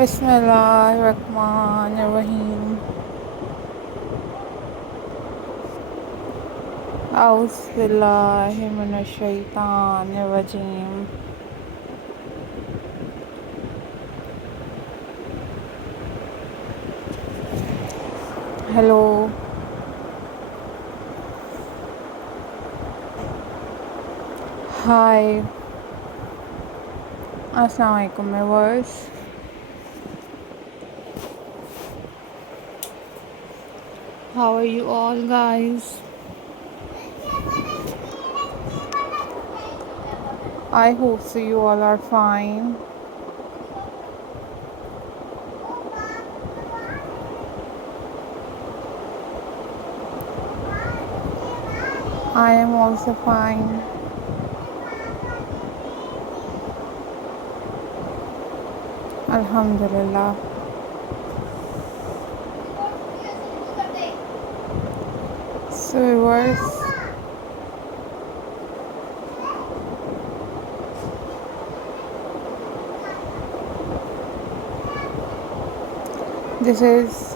बिस्मिल्लाहिर्रहमानिर्रहीम। औज़ुबिल्लाहिमिनश्शैतानिर्रजीम। हेलो, हाय, अस्सलाम वालेकुम viewers. How are you all guys? I hope so you all are fine. I am also fine. Alhamdulillah. So viewers, this is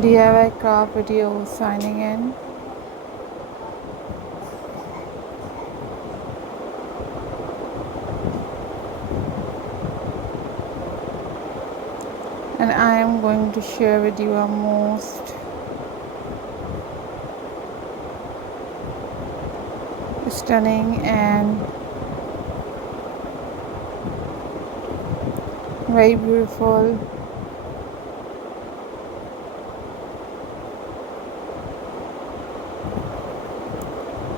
DIY craft video signing in. And I am going to share with you a most stunning and very beautiful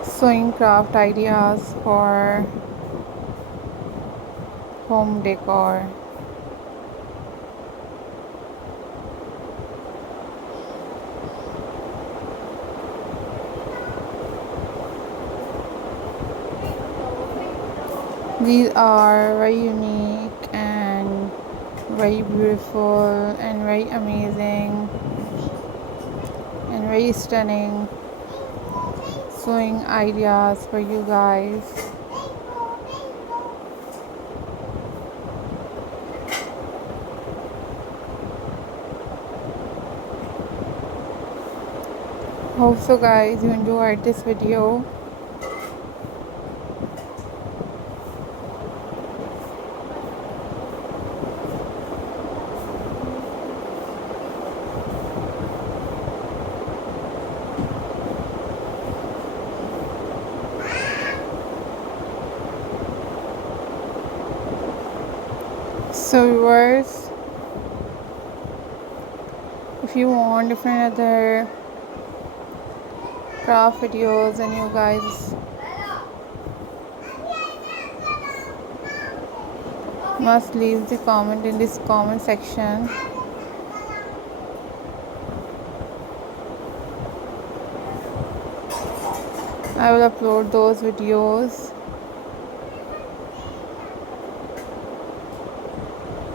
sewing craft ideas for home decor. These are very unique and very beautiful and very amazing and very stunning sewing ideas for you guys. Hope so guys you enjoyed this video. So viewers, if you want different other craft videos and you guys must leave the comment in this comment section. I will upload those videos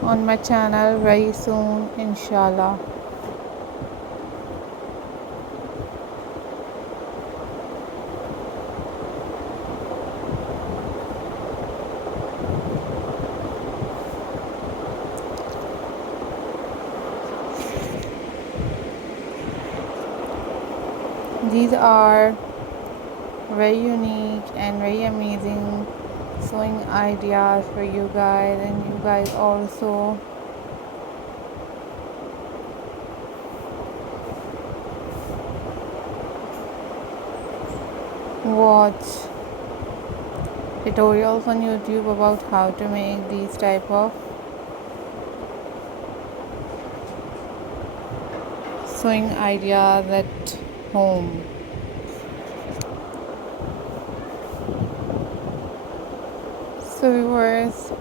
on my channel very soon, inshallah. These are very unique and very amazing sewing ideas for you guys, and you guys also watch tutorials on YouTube about how to make these type of sewing ideas at home. So viewers,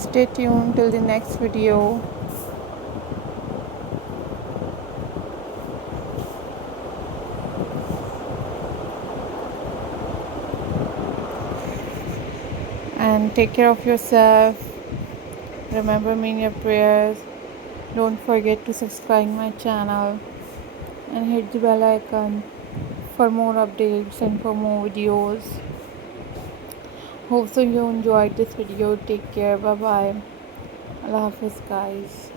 stay tuned till the next video. And take care of yourself. Remember me in your prayers. Don't forget to subscribe my channel and hit the bell icon for more updates and for more videos. Hope so you enjoyed this video. Take care. Bye bye. Allah Hafiz guys.